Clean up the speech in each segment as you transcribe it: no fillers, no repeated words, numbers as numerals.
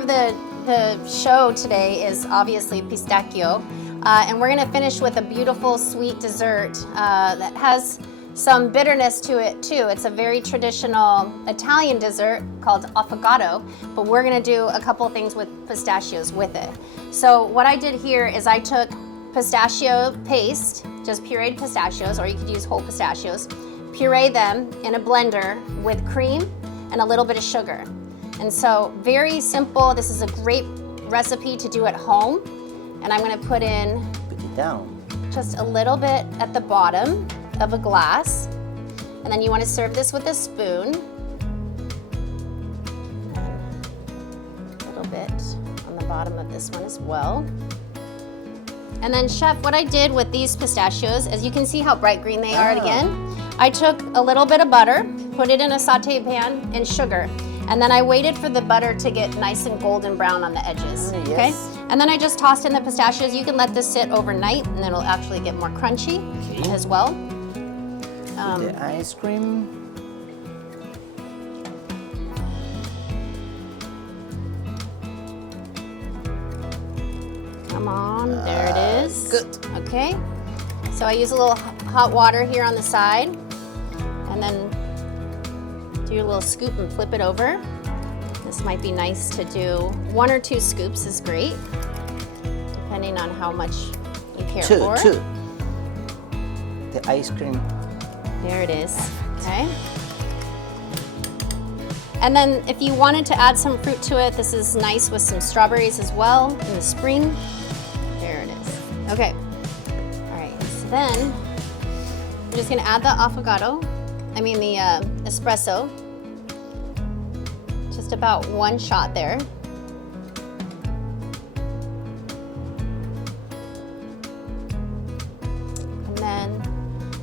star of the show today is obviously pistachio. And we're gonna finish with a beautiful sweet dessert that has some bitterness to it too. It's a very traditional Italian dessert called affogato, but we're gonna do a couple things with pistachios with it. So what I did here is I took pistachio paste, just pureed pistachios, or you could use whole pistachios, puree them in a blender with cream and a little bit of sugar. And so very simple. This is a great recipe to do at home. And I'm gonna put in just a little bit at the bottom of a glass. And then you wanna serve this with a spoon. And a little bit on the bottom of this one as well. And then chef, what I did with these pistachios, as you can see how bright green they are again, I took a little bit of butter, put it in a saute pan, and sugar. And then I waited for the butter to get nice and golden brown on the edges, okay? And then I just tossed in the pistachios. You can let this sit overnight and it'll actually get more crunchy as well. The ice cream. Come on, there it is. Good. Okay, so I use a little hot water here on the side and then do a little scoop and flip it over. This might be nice to do 1 or 2 scoops is great, depending on how much you care for. Two. The ice cream. There it is, okay. And then if you wanted to add some fruit to it, this is nice with some strawberries as well in the spring. There it is, okay. All right, so then I'm just gonna add the the espresso. Just about 1 shot there. And then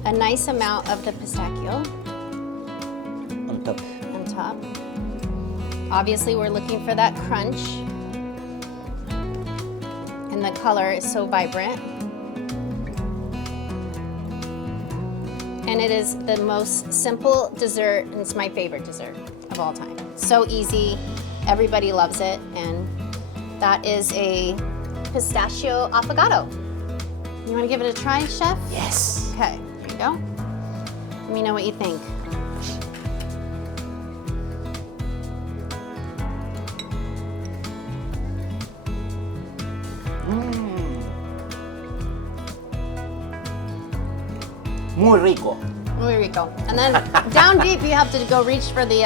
a nice amount of the pistachio On top. on top. Obviously, we're looking for that crunch. And the color is so vibrant. And it is the most simple dessert, and it's my favorite dessert of all time. So easy, everybody loves it, and that is a pistachio affogato. You wanna give it a try, chef? Yes. Okay, there you go. Let me know what you think. Muy rico. Muy rico. And then down deep, you have to go reach for the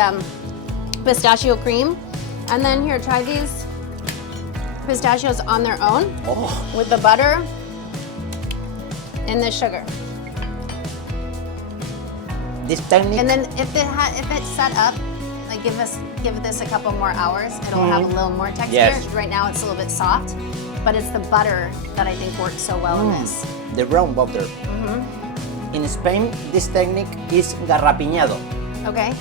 pistachio cream. And then here, try these pistachios on their own with the butter and the sugar. This technique. And then if it's set up, like give this a couple more hours, it'll have a little more texture. Yes. Right now it's a little bit soft, but it's the butter that I think works so well in this. The brown butter. In Spain, this technique is garrapiñado. Okay.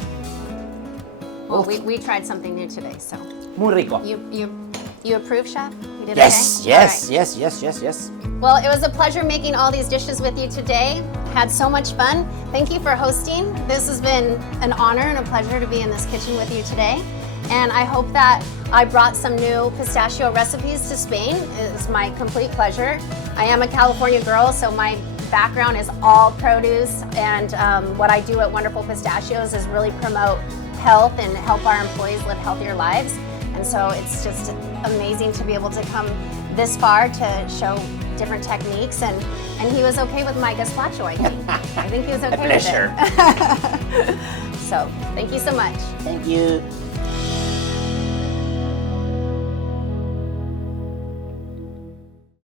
Well, we tried something new today, so. Muy rico. You approve, chef? You did Yes, okay? yes, Right. yes. Well, it was a pleasure making all these dishes with you today. Had so much fun. Thank you for hosting. This has been an honor and a pleasure to be in this kitchen with you today. And I hope that I brought some new pistachio recipes to Spain. It's my complete pleasure. I am a California girl, so my background is all produce, and what I do at Wonderful Pistachios is really promote health and help our employees live healthier lives. And so it's just amazing to be able to come this far to show different techniques, and he was okay with my gazpacho, I think. I think he was okay with it. A pleasure. So, thank you so much. Thank you.